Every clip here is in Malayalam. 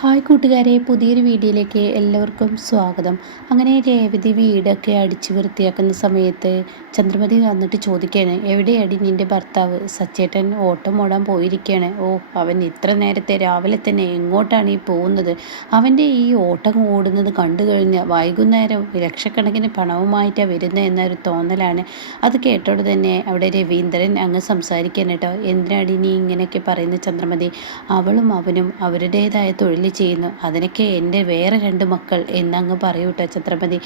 ഹായ് കൂട്ടുകാരെ, പുതിയൊരു വീഡിയോയിലേക്ക് എല്ലാവർക്കും സ്വാഗതം. അങ്ങനെ രേവതി വീടൊക്കെ അടിച്ചു വൃത്തിയാക്കുന്ന സമയത്ത് ചന്ദ്രമതി വന്നിട്ട് ചോദിക്കുകയാണ്, എവിടെയാടി നിൻ്റെ ഭർത്താവ്? സച്ചേട്ടൻ ഓട്ടം ഓടാൻ പോയിരിക്കുകയാണ്. ഓ, അവൻ ഇത്ര നേരത്തെ രാവിലെ തന്നെ എങ്ങോട്ടാണ് ഈ പോകുന്നത്? അവൻ്റെ ഈ ഓട്ടം ഓടുന്നത് കണ്ടു കഴിഞ്ഞാൽ വൈകുന്നേരം ലക്ഷക്കണക്കിന് പണവുമായിട്ടാണ് വരുന്നത് എന്നൊരു തോന്നലാണ്. അത് കേട്ടോട് തന്നെ അവിടെ രവീന്ദ്രൻ അങ്ങ് സംസാരിക്കാൻ കേട്ടോ. എന്തിനാടി നീ ഇങ്ങനെയൊക്കെ പറയുന്നത് ചന്ദ്രമതി? അവളും അവനും അവരുടേതായ തൊഴിൽ ചെയ്യുന്നു, അതിനൊക്കെ എൻ്റെ വേറെ രണ്ട് മക്കൾ എന്നങ്ങ് പറയൂ കേട്ടോ ഛത്രപതി.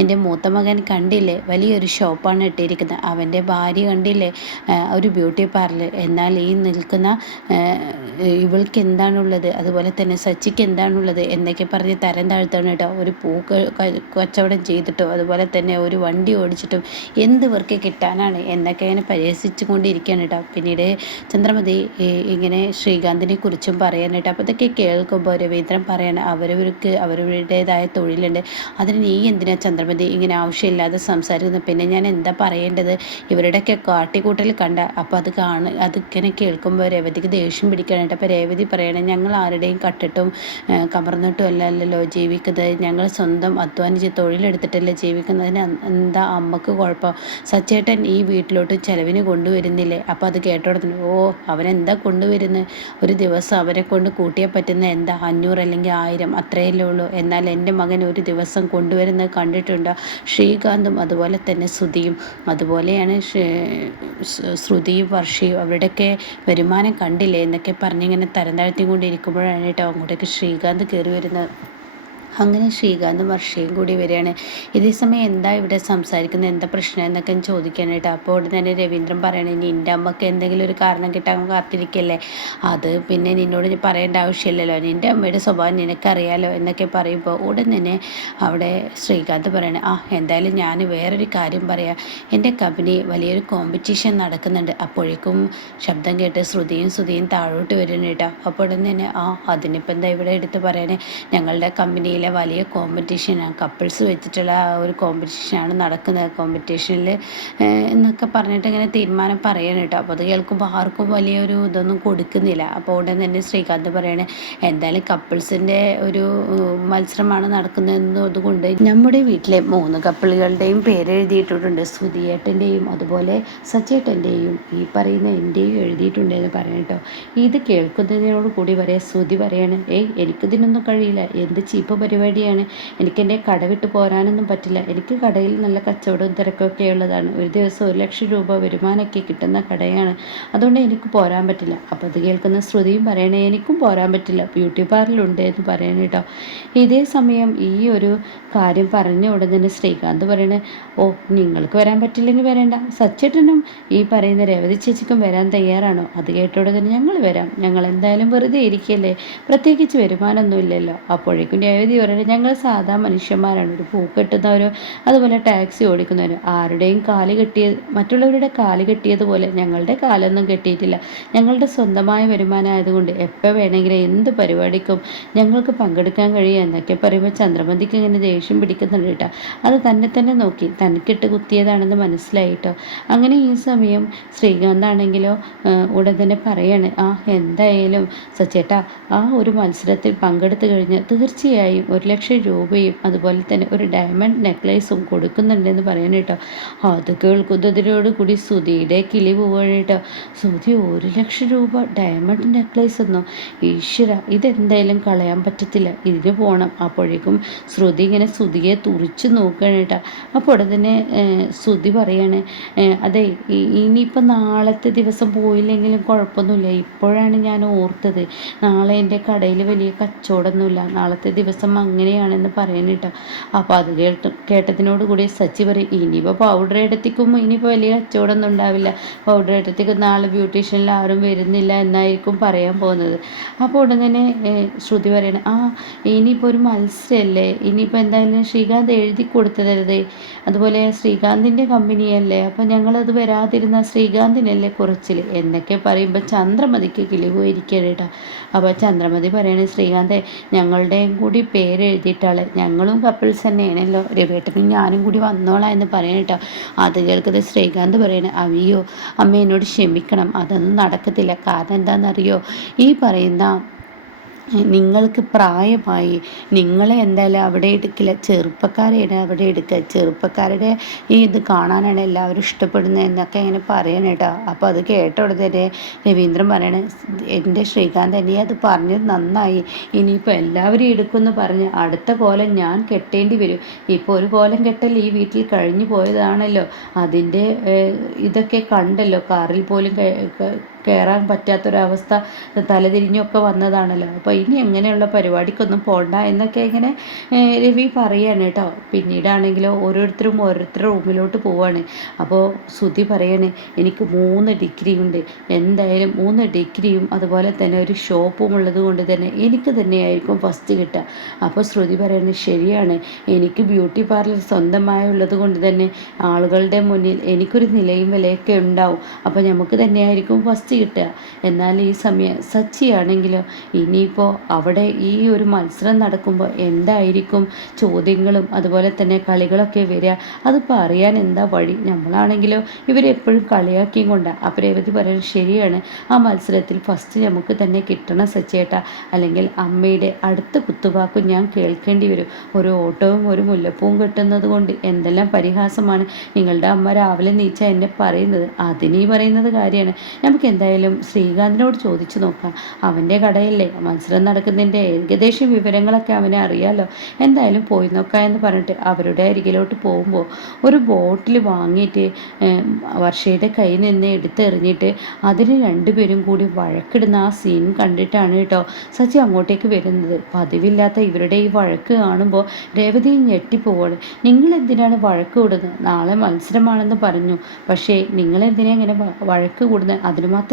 എൻ്റെ മൂത്ത മകൻ കണ്ടില്ലേ, വലിയൊരു ഷോപ്പാണ് ഇട്ടിരിക്കുന്നത്. അവൻ്റെ ഭാര്യ കണ്ടില്ലേ, ഒരു ബ്യൂട്ടി പാർലർ. എന്നാൽ ഈ നിൽക്കുന്ന ഇവൾക്ക് എന്താണുള്ളത്, അതുപോലെ തന്നെ സച്ചിക്ക് എന്താണുള്ളത് എന്നൊക്കെ പറഞ്ഞ് തരം താഴ്ത്താണ് കേട്ടോ. ഒരു കച്ചവടം ചെയ്തിട്ടോ അതുപോലെ തന്നെ ഒരു വണ്ടി ഓടിച്ചിട്ടും എന്ത് വർക്ക് കിട്ടാനാണ് എന്നൊക്കെ ഇങ്ങനെ പരിഹസിച്ചു കൊണ്ടിരിക്കുകയാണ് കേട്ടോ. പിന്നീട് ചന്ദ്രമതി ഇങ്ങനെ ശ്രീകാന്തിനെ കുറിച്ചും പറയാൻ കേട്ടോ. അപ്പോൾ ഇതൊക്കെ കേൾക്കുമ്പോൾ രവീന്ദ്രൻ പറയണം, അവരവർക്ക് അവരുടേതായ തൊഴിലുണ്ട്, അതിന് നീ എന്തിനാ ചന്ദ്രമതി ഇങ്ങനെ ആവശ്യമില്ലാതെ സംസാരിക്കുന്നത്? പിന്നെ ഞാൻ എന്താ പറയേണ്ടത്? ഇവരുടെയൊക്കെ കാട്ടിക്കൂട്ടൽ കണ്ട അപ്പോൾ അതിങ്ങനെ കേൾക്കുമ്പോൾ രേവതിക്ക് ദേഷ്യം പിടിക്കാനായിട്ട്. അപ്പോൾ രേവതി പറയണേ, ഞങ്ങൾ ആരുടെയും കട്ടിട്ടും കമർന്നിട്ടും അല്ലല്ലോ ജീവിക്കുന്നത്, ഞങ്ങൾ സ്വന്തം അധ്വാനിച്ച് തൊഴിലെടുത്തിട്ടല്ലേ ജീവിക്കുന്നതിന് എന്താ അമ്മക്ക് കുഴപ്പം? സച്ചേട്ടൻ ഈ വീട്ടിലോട്ട് ചിലവിന് കൊണ്ടുവരുന്നില്ലേ? അപ്പോൾ അത് കേട്ടോടത്തിന്, ഓ അവനെന്താ കൊണ്ടുവരുന്നത്? ഒരു ദിവസം അവരെ കൊണ്ട് കൂട്ടിയാൽ പറ്റുന്ന എന്താ 500 അല്ലെങ്കിൽ 1000 അത്രയല്ലേ ഉള്ളൂ. എന്നാൽ എൻ്റെ മകൻ ഒരു ദിവസം കൊണ്ടുവരുന്നത് കണ്ടിട്ടുണ്ടോ? ശ്രീകാന്തും അതുപോലെ തന്നെ ശ്രുതിയും, അതുപോലെയാണ് ശ്രുതിയും വർഷയും, അവരുടെയൊക്കെ വരുമാനം കണ്ടില്ലേ എന്നൊക്കെ പറഞ്ഞിങ്ങനെ തരം താഴ്ത്തിക്കൊണ്ടിരിക്കുമ്പോഴാണ് കേട്ടോ അങ്ങോട്ടേക്ക് ശ്രീകാന്ത് കയറി വരുന്നത്. അങ്ങനെ ശ്രീകാന്തും വർഷയും കൂടി വരികയാണ്. ഇതേ സമയം എന്താ ഇവിടെ സംസാരിക്കുന്നത്, എന്താ പ്രശ്നം എന്നൊക്കെ ചോദിക്കാനായിട്ട്. അപ്പോൾ ഉടനെ തന്നെ രവീന്ദ്രൻ പറയണേ, നിൻ്റെ അമ്മക്ക് എന്തെങ്കിലും ഒരു കാരണം കിട്ടാൻ കാത്തിരിക്കല്ലേ, അത് പിന്നെ നിന്നോട് പറയേണ്ട ആവശ്യമില്ലല്ലോ, നിൻ്റെ അമ്മയുടെ സ്വഭാവം നിനക്കറിയാലോ എന്നൊക്കെ പറയുമ്പോൾ ഉടൻ തന്നെ അവിടെ ശ്രീകാന്ത് പറയണേ, എന്തായാലും ഞാൻ വേറൊരു കാര്യം പറയാം, എൻ്റെ കമ്പനി വലിയൊരു കോമ്പറ്റീഷൻ നടക്കുന്നുണ്ട്. അപ്പോഴേക്കും ശബ്ദം കേട്ട് ശ്രുതിയും താഴോട്ട് വരുന്നു കേട്ടോ. അപ്പോൾ ഉടൻ തന്നെ അതിനിപ്പോൾ എന്താ ഇവിടെ എടുത്ത് പറയണേ, ഞങ്ങളുടെ കമ്പനിയിൽ വലിയ കോമ്പറ്റീഷനാണ്, കപ്പിൾസ് വെച്ചിട്ടുള്ള ഒരു കോമ്പറ്റീഷനാണ് നടക്കുന്നത്, കോമ്പറ്റീഷനിൽ എന്നൊക്കെ പറഞ്ഞിട്ട് ഇങ്ങനെ തീരുമാനം പറയണം കേട്ടോ. അപ്പോൾ അത് കേൾക്കുമ്പോൾ ആർക്കും വലിയൊരു ഇതൊന്നും കൊടുക്കുന്നില്ല. അപ്പോൾ ഉടൻ തന്നെ ശ്രീകാന്ത് പറയണേ, എന്തായാലും കപ്പിൾസിൻ്റെ ഒരു മത്സരമാണ് നടക്കുന്നതെന്നതുകൊണ്ട് നമ്മുടെ വീട്ടിലെ 3 കപ്പിളുകളുടെയും പേര് എഴുതിയിട്ടുണ്ട്, ശ്രുതിയേട്ടൻ്റെയും അതുപോലെ സച്ചേട്ടൻ്റെയും ഈ പറയുന്ന എൻ്റെയും എഴുതിയിട്ടുണ്ട് എന്ന് പറയണം കേട്ടോ. ഇത് കേൾക്കുന്നതിനോട് കൂടി പറയാം ശ്രുതി പറയാണ്, എനിക്കിതിനൊന്നും കഴിയില്ല, എന്ത് ചീപ്പ് പരിപാടിയാണ്, എനിക്കെൻ്റെ കട വിട്ട് പോരാനൊന്നും പറ്റില്ല, എനിക്ക് കടയിൽ നല്ല കച്ചവടവും തിരക്കൊക്കെ ഉള്ളതാണ്, ഒരു ദിവസം 1 ലക്ഷം രൂപ വരുമാനമൊക്കെ കിട്ടുന്ന കടയാണ്, അതുകൊണ്ട് എനിക്ക് പോരാൻ പറ്റില്ല. അപ്പോൾ അത് കേൾക്കുന്ന ശ്രുതിയും പറയണേ, എനിക്കും പോരാൻ പറ്റില്ല, ബ്യൂട്ടി പാർലറുണ്ട് എന്ന് പറയണ കേട്ടോ. ഇതേ സമയം ഈ ഒരു കാര്യം പറഞ്ഞ ഉടൻ തന്നെ ശ്രീകാന്ത് പറയണേ, നിങ്ങൾക്ക് വരാൻ പറ്റില്ലെങ്കിൽ വരേണ്ട, സച്ചേട്ടനും ഈ പറയുന്ന രേവതി ചേച്ചിക്കും വരാൻ തയ്യാറാണോ? അത് കേട്ടോടെ തന്നെ ഞങ്ങൾ വരാം, ഞങ്ങൾ എന്തായാലും വെറുതെ ഇരിക്കല്ലേ, പ്രത്യേകിച്ച് വരുമാനമൊന്നുമില്ലല്ലോ. അപ്പോഴേക്കും രേവതി പറയുന്നത്, ഞങ്ങൾ സാധാ മനുഷ്യന്മാരാണ്, ഒരു പൂ കെട്ടുന്നവരോ അതുപോലെ ടാക്സി ഓടിക്കുന്നവരോ, ആരുടെയും കാല് കെട്ടിയത് മറ്റുള്ളവരുടെ കാല് കെട്ടിയതുപോലെ ഞങ്ങളുടെ കാലൊന്നും കെട്ടിയിട്ടില്ല, ഞങ്ങളുടെ സ്വന്തമായ വരുമാനമായതുകൊണ്ട് എപ്പോൾ വേണമെങ്കിലും എന്ത് പരിപാടിക്കും ഞങ്ങൾക്ക് പങ്കെടുക്കാൻ കഴിയുക എന്നൊക്കെ പറയുമ്പോൾ ചന്ദ്രമതിക്ക് ഇങ്ങനെ ദേഷ്യം പിടിക്കുന്നുണ്ട് കേട്ടോ. അത് തന്നെ നോക്കി തനിക്കിട്ട് കുത്തിയതാണെന്ന് മനസ്സിലായിട്ടോ. അങ്ങനെ ഈ സമയം ശ്രീകാന്താണെങ്കിലോ ഉടൻ തന്നെ പറയാണ്, എന്തായാലും സച്ചേട്ടാ, ഒരു മത്സരത്തിൽ പങ്കെടുത്തു കഴിഞ്ഞ് തീർച്ചയായും 1 ലക്ഷം രൂപയും അതുപോലെ തന്നെ ഒരു ഡയമണ്ട് നെക്ലേസും കൊടുക്കുന്നുണ്ടെന്ന് പറയാൻ കേട്ടോ. അത് കേൾക്കുന്നതിനോട് കൂടി ശ്രുതിയുടെ കിളി പോവുകയാണ് കേട്ടോ. ശ്രുതി 1 ലക്ഷം രൂപ ഡയമണ്ട് നെക്ലേസ് എന്നോ, ഈശ്വര, ഇതെന്തായാലും കളയാൻ പറ്റത്തില്ല, ഇതിന് പോകണം. അപ്പോഴേക്കും ശ്രുതി ഇങ്ങനെ ശ്രുതിയെ തുറിച്ച് നോക്കുകയാണ് കേട്ടോ. അപ്പോൾ ഉടനെ തന്നെ ശ്രുതി പറയാണ്, അതെ, ഇനിയിപ്പോൾ നാളത്തെ ദിവസം പോയില്ലെങ്കിലും കുഴപ്പമൊന്നുമില്ല, ഇപ്പോഴാണ് ഞാൻ ഓർത്തത്, നാളെ എൻ്റെ കടയിൽ വലിയ കച്ചവടമൊന്നുമില്ല, നാളത്തെ ദിവസം അങ്ങനെയാണെന്ന് പറയാൻ കേട്ടോ. അപ്പോൾ അത് കേട്ടതിനോട് കൂടി സച്ചി പറയും, ഇനിയിപ്പോൾ പൗഡർ എടുത്തിക്കുമ്പോൾ ഇനിയിപ്പോൾ വലിയ കച്ചവടമൊന്നും ഉണ്ടാവില്ല, പൗഡർ എടുത്തിക്കും നാളെ ബ്യൂട്ടീഷ്യനിൽ ആരും വരുന്നില്ല എന്നായിരിക്കും പറയാൻ പോകുന്നത്. അപ്പോൾ ഉടൻ തന്നെ ശ്രുതി പറയണേ, ഇനിയിപ്പോൾ ഒരു മത്സരമല്ലേ, ഇനിയിപ്പോൾ എന്തായാലും ശ്രീകാന്ത് എഴുതി കൊടുത്തതല്ലേ, അതുപോലെ ശ്രീകാന്തിൻ്റെ കമ്പനിയല്ലേ, അപ്പോൾ ഞങ്ങളത് വരാതിരുന്ന ശ്രീകാന്തിനല്ലേ കുറച്ചിൽ എന്നൊക്കെ പറയുമ്പോൾ ചന്ദ്രമതിക്ക് കിളി പോയിരിക്കുകയാണ് കേട്ടോ. അപ്പോൾ ചന്ദ്രമതി പറയണേ, ശ്രീകാന്തെ, ഞങ്ങളുടെയും കൂടി പേര് എഴുതിയിട്ടാളെ, ഞങ്ങളും കപ്പിൾസ് തന്നെയാണല്ലോ, രവിയേട്ടനും ഞാനും കൂടി വന്നോളാം എന്ന് പറയണം കേട്ടോ. അത് കേൾക്കുന്നത് ശ്രീകാന്ത് പറയണേ, അയ്യോ അമ്മ എന്നോട് ക്ഷമിക്കണം, അതൊന്നും നടക്കത്തില്ല, കാരണം എന്താണെന്നറിയോ, ഈ പറയുന്ന നിങ്ങൾക്ക് പ്രായമായി, നിങ്ങളെ എന്തായാലും അവിടെ എടുക്കില്ല, ചെറുപ്പക്കാരെയാണ് അവിടെ എടുക്കുക, ചെറുപ്പക്കാരുടെ ഈ ഇത് കാണാനാണ് എല്ലാവരും ഇഷ്ടപ്പെടുന്നത് എന്നൊക്കെ ഇങ്ങനെ പറയണം കേട്ടോ. അപ്പോൾ അത് കേട്ട ഉടനെ രവീന്ദ്രൻ പറയണേ, എൻ്റെ ശ്രീകാന്ത് നീ അത് പറഞ്ഞത് നന്നായി, ഇനിയിപ്പോൾ എല്ലാവരും എടുക്കുമെന്ന് പറഞ്ഞ് അടുത്ത കോലം ഞാൻ കെട്ടേണ്ടി വരും. ഇപ്പോൾ ഒരു കോലം കെട്ടൽ ഈ വീട്ടിൽ കഴിഞ്ഞു പോയതാണല്ലോ, അതിൻ്റെ ഇതൊക്കെ കണ്ടല്ലോ, കാറിൽ പോലും കയറാൻ പറ്റാത്തൊരവസ്ഥ തലതിരിഞ്ഞൊക്കെ വന്നതാണല്ലോ. അപ്പോൾ ഇനി എങ്ങനെയുള്ള പരിപാടിക്കൊന്നും പോകണ്ട എന്നൊക്കെ ഇങ്ങനെ രവി പറയാണ് കേട്ടോ. പിന്നീടാണെങ്കിലോ ഓരോരുത്തരും റൂമിലോട്ട് പോവാണ്. അപ്പോൾ ശ്രുതി പറയാണ്, എനിക്ക് 3 ഡിഗ്രി ഉണ്ട്, എന്തായാലും 3 ഡിഗ്രിയും അതുപോലെ തന്നെ ഒരു ഷോപ്പും ഉള്ളത് കൊണ്ട് തന്നെ എനിക്ക് തന്നെയായിരിക്കും ഫസ്റ്റ് കിട്ടുക. അപ്പോൾ ശ്രുതി പറയുന്നത് ശരിയാണ്, എനിക്ക് ബ്യൂട്ടി പാർലർ സ്വന്തമായുള്ളത് കൊണ്ട് തന്നെ ആളുകളുടെ മുന്നിൽ എനിക്കൊരു നിലയും വിലയൊക്കെ ഉണ്ടാവും, അപ്പോൾ നമുക്ക് തന്നെയായിരിക്കും ഫസ്റ്റ് കിട്ടുക. എന്നാൽ ഈ സമയം സച്ചിയാണെങ്കിലോ ഇനിയിപ്പോൾ അവിടെ ഈ ഒരു മത്സരം നടക്കുമ്പോൾ എന്തായിരിക്കും ചോദ്യങ്ങളും അതുപോലെ തന്നെ കളികളൊക്കെ വരിക, അതിപ്പോൾ അറിയാൻ എന്താ വഴി? നമ്മളാണെങ്കിലോ ഇവരെപ്പോഴും കളിയാക്കിയും കൊണ്ടാണ്. അപ്പോൾ രേവതി പറയുന്നത് ശരിയാണ്, ആ മത്സരത്തിൽ ഫസ്റ്റ് നമുക്ക് തന്നെ കിട്ടണം സച്ചേട്ടാ, അല്ലെങ്കിൽ അമ്മയുടെ അടുത്ത കുത്തുവാക്കും ഞാൻ കേൾക്കേണ്ടി വരും. ഒരു ഓട്ടവും ഒരു മുല്ലപ്പൂവും കിട്ടുന്നത് കൊണ്ട് എന്തെല്ലാം പരിഹാസമാണ് നിങ്ങളുടെ അമ്മ രാവിലെ നീച്ച എന്നെ പറയുന്നത്. അതിനീ പറയുന്നത് കാര്യമാണ്. നമുക്ക് എന്തായാലും ശ്രീകാന്തിനോട് ചോദിച്ചു നോക്കാം, അവൻ്റെ കടയല്ലേ, മത്സരം നടക്കുന്നതിൻ്റെ ഏകദേശം വിവരങ്ങളൊക്കെ അവനെ അറിയാമല്ലോ. എന്തായാലും പോയി നോക്കാം എന്ന് പറഞ്ഞിട്ട് അവരുടെ അരികിലോട്ട് പോകുമ്പോൾ ഒരു ബോട്ടിൽ വാങ്ങിയിട്ട് വർഷയുടെ കയ്യിൽ നിന്ന് എടുത്തെറിഞ്ഞിട്ട് അതിന് രണ്ടുപേരും കൂടി വഴക്കിടുന്ന ആ സീൻ കണ്ടിട്ടാണ് കേട്ടോ സച്ചി അങ്ങോട്ടേക്ക് വരുന്നത്. പതിവില്ലാത്ത ഇവരുടെ ഈ വഴക്ക് കാണുമ്പോൾ രേവതി ഞെട്ടിപ്പോവാണ്. നിങ്ങൾ എന്തിനാണ് വഴക്ക് കൂടുന്നത്? നാളെ മത്സരമാണെന്ന് പറഞ്ഞു, പക്ഷേ നിങ്ങളെന്തിനാ ഇങ്ങനെ വഴക്ക് കൂടുന്നത്? അതിന് മാത്രം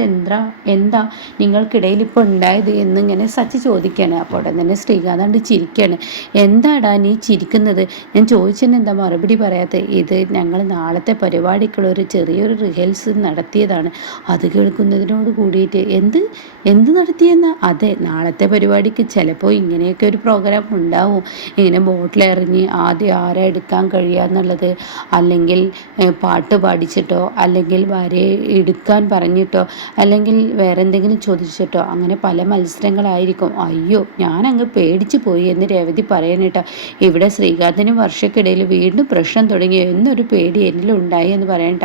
എന്താ നിങ്ങൾക്കിടയിൽ ഇപ്പോൾ ഉണ്ടായത് എന്നിങ്ങനെ സച്ചി ചോദിക്കുകയാണ്. അപ്പോൾ ഉടൻ തന്നെ ശ്രീകാന്ത് ചിരിക്കുകയാണ്. എന്താടാ നീ ചിരിക്കുന്നത്? ഞാൻ ചോദിച്ചതിന് എന്താ മറുപടി പറയാത്തത്? ഇത് ഞങ്ങൾ നാളത്തെ പരിപാടിക്കുള്ള ഒരു ചെറിയൊരു റിഹേഴ്സൽ നടത്തിയതാണ്. അത് കേൾക്കുന്നതിനോട് കൂടിയിട്ട് എന്ത് നടത്തിയെന്ന? അതെ, നാളത്തെ പരിപാടിക്ക് ചിലപ്പോൾ ഇങ്ങനെയൊക്കെ ഒരു പ്രോഗ്രാം ഉണ്ടാവും. ഇങ്ങനെ ബോട്ടിലെറിഞ്ഞ് ആദ്യം ആരാ എടുക്കാൻ കഴിയുക എന്നുള്ളത്, അല്ലെങ്കിൽ പാട്ട് പാടിച്ചിട്ടോ, അല്ലെങ്കിൽ വരെ എടുക്കാൻ പറഞ്ഞിട്ടോ, അല്ലെങ്കിൽ വേറെ എന്തെങ്കിലും ചോദിച്ചിട്ടോ, അങ്ങനെ പല മത്സരങ്ങളായിരിക്കും. അയ്യോ, ഞാനങ്ങ് പേടിച്ചു പോയി എന്ന് രേവതി പറയാനേട്ടോ. ഇവിടെ ശ്രീകാന്തിനും വർഷക്കിടയിൽ വീണ്ടും പ്രശ്നം തുടങ്ങി എന്നൊരു പേടി എന്നിലുണ്ടായി എന്ന് പറയണ്ട.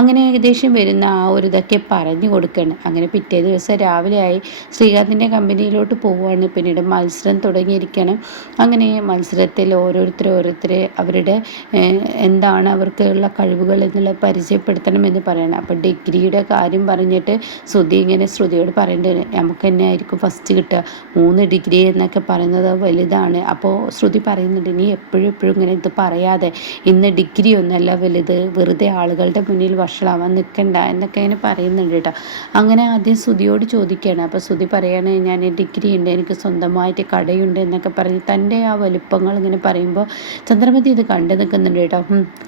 അങ്ങനെ ഏകദേശം വരുന്ന ആ ഒരു ഇതൊക്കെ പറഞ്ഞു കൊടുക്കണം. അങ്ങനെ പിറ്റേ ദിവസം രാവിലെ ആയി ശ്രീകാന്തിൻ്റെ കമ്പനിയിലോട്ട് പോവുകയാണ്. പിന്നീട് മത്സരം തുടങ്ങിയിരിക്കണം. അങ്ങനെ മത്സരത്തിൽ ഓരോരുത്തരെ അവരുടെ എന്താണ് അവർക്കുള്ള കഴിവുകൾ എന്നുള്ളത് പരിചയപ്പെടുത്തണമെന്ന് പറയണം. അപ്പോൾ ഡിഗ്രിയുടെ കാര്യം പറഞ്ഞിട്ട് ശ്രുതിയോട് പറയേണ്ടത് നമുക്ക് തന്നെ ആയിരിക്കും ഫസ്റ്റ് കിട്ടുക, 3 ഡിഗ്രി എന്നൊക്കെ പറയുന്നത് വലുതാണ്. അപ്പോൾ ശ്രുതി പറയുന്നുണ്ട്, നീ എപ്പോഴും ഇങ്ങനെ ഇത് പറയാതെ, ഇന്ന് ഡിഗ്രി ഒന്നല്ല വലുത്, വെറുതെ ആളുകളുടെ മുന്നിൽ വഷളാവാൻ നിൽക്കണ്ട എന്നൊക്കെ ഇങ്ങനെ പറയുന്നുണ്ട് കേട്ടോ. അങ്ങനെ ആദ്യം ശ്രുതിയോട് ചോദിക്കുകയാണ്. അപ്പോൾ ശ്രുതി പറയാണ്, ഞാൻ ഡിഗ്രി ഉണ്ട്, എനിക്ക് സ്വന്തമായിട്ട് കടയുണ്ട് എന്നൊക്കെ പറഞ്ഞ് തൻ്റെ ആ വലുപ്പങ്ങൾ ഇങ്ങനെ പറയുമ്പോൾ ചന്ദ്രമതി ഇത് കണ്ടു നിൽക്കുന്നുണ്ട് കേട്ടോ.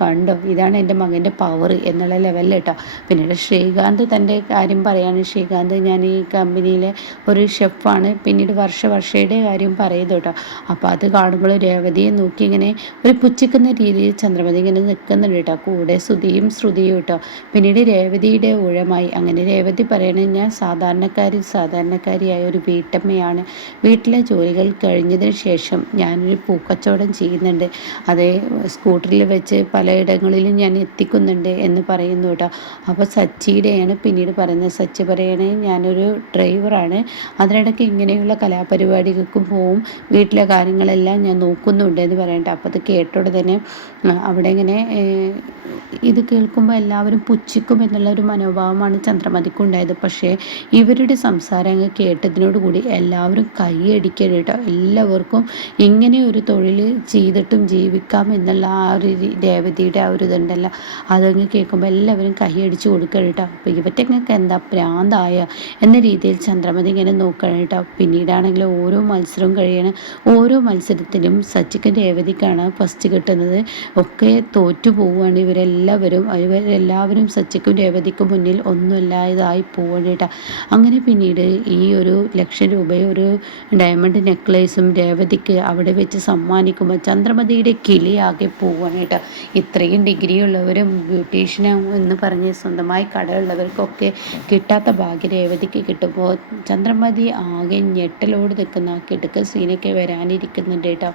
കണ്ടോ, ഇതാണ് എൻ്റെ മകൻ്റെ പവർ എന്നുള്ള ലെവലിൽ കേട്ടോ. പിന്നീട് ശ്രീകാന്ത് തൻ്റെ കാര്യം പറയാണ്. ശ്രീകാന്ത് ഞാൻ ഈ കമ്പനിയിലെ ഒരു ഷെഫാണ്. പിന്നീട് വർഷയുടെ കാര്യം പറയുന്നു കേട്ടോ. അപ്പോൾ അത് കാണുമ്പോൾ രേവതിയെ നോക്കി ഇങ്ങനെ ഒരു പുച്ഛിക്കുന്ന രീതിയിൽ ചന്ദ്രമതി ഇങ്ങനെ നിൽക്കുന്നുണ്ട് കേട്ടോ. കൂടെ ശ്രുതിയും കേട്ടോ. പിന്നീട് രേവതിയുടെ ഊഴമായി. അങ്ങനെ രേവതി പറയണത്, ഞാൻ സാധാരണക്കാരിയായ ഒരു വീട്ടമ്മയാണ്. വീട്ടിലെ ജോലികൾ കഴിഞ്ഞതിന് ശേഷം ഞാനൊരു പൂക്കച്ചവടം ചെയ്യുന്നുണ്ട്. അതേ സ്കൂട്ടറിൽ വെച്ച് പലയിടങ്ങളിലും ഞാൻ എത്തിക്കുന്നുണ്ട് എന്ന് പറയുന്നു കേട്ടോ. അപ്പോൾ സച്ചിയുടെയാണ് പിന്നീട് പറയുന്നത്. സച്ചി പറയണേ, ഞാനൊരു ഡ്രൈവറാണ്, അതിനിടയ്ക്ക് ഇങ്ങനെയുള്ള കലാപരിപാടികൾക്കും പോവും, വീട്ടിലെ കാര്യങ്ങളെല്ലാം ഞാൻ നോക്കുന്നുണ്ട് എന്ന് പറയട്ടെ. അപ്പോൾ അത് കേട്ടോടെ തന്നെ അവിടെ ഇങ്ങനെ ഇത് കേൾക്കുമ്പോൾ എല്ലാവരും പുച്ഛിക്കും എന്നുള്ളൊരു മനോഭാവമാണ് ചന്ദ്രമതിക്കുണ്ടായത്. പക്ഷേ ഇവരുടെ സംസാരം അങ്ങ് കേട്ടതിനോട് കൂടി എല്ലാവരും കൈയടിക്കണം കേട്ടോ. എല്ലാവർക്കും ഇങ്ങനെ ഒരു തൊഴിൽ ചെയ്തിട്ടും ജീവിക്കാം എന്നുള്ള ആ ഒരു രേവതിയുടെ ആ ഒരു ഇതുണ്ടല്ലോ, അതങ്ങ് കേൾക്കുമ്പോൾ എല്ലാവരും കൈയടിച്ച് കൊടുക്കണം കേട്ടോ. അപ്പോൾ ഇവറ്റങ്ങൾക്ക് എന്താ പ്രാന്തായ എന്ന രീതിയിൽ ചന്ദ്രമതി ഇങ്ങനെ നോക്കണം കേട്ടോ. പിന്നീടാണെങ്കിൽ ഓരോ മത്സരവും കഴിയണം. ഓരോ മത്സരത്തിലും സച്ചിക്കും രേവതിക്കാണ് ഫസ്റ്റ് കിട്ടുന്നത്. ഒക്കെ തോറ്റു പോവുകയാണ് ഇവരെല്ലാവരും സച്ചിക്കും രേവതിക്കും മുന്നിൽ ഒന്നുമില്ലാതായി പോവുകയാണ് കേട്ടോ. അങ്ങനെ പിന്നീട് ഈ ഒരു 1,00,000 രൂപയും ഒരു ഡയമണ്ട് നെക്ലേസും രേവതിക്ക് അവിടെ വെച്ച് സമ്മാനിക്കുമ്പോൾ ചന്ദ്രമതിയുടെ കിളിയാകെ പോവുകയാണ് കേട്ടോ. ഇത്രയും ഡിഗ്രി ഉള്ളവരും ബ്യൂട്ടീഷ്യനും എന്ന് പറഞ്ഞ് സ്വന്തമായി കടയുള്ളവർക്കൊക്കെ കിട്ടാത്ത ഭാഗ്യം രേവതിക്ക് കിട്ടുമ്പോൾ ചന്ദ്രമതി ആകെ ഞെട്ടലോട് നിൽക്കുന്ന കിടുക്കൻ സീനൊക്കെ വരാനിരിക്കുന്നുണ്ട് കേട്ടോ.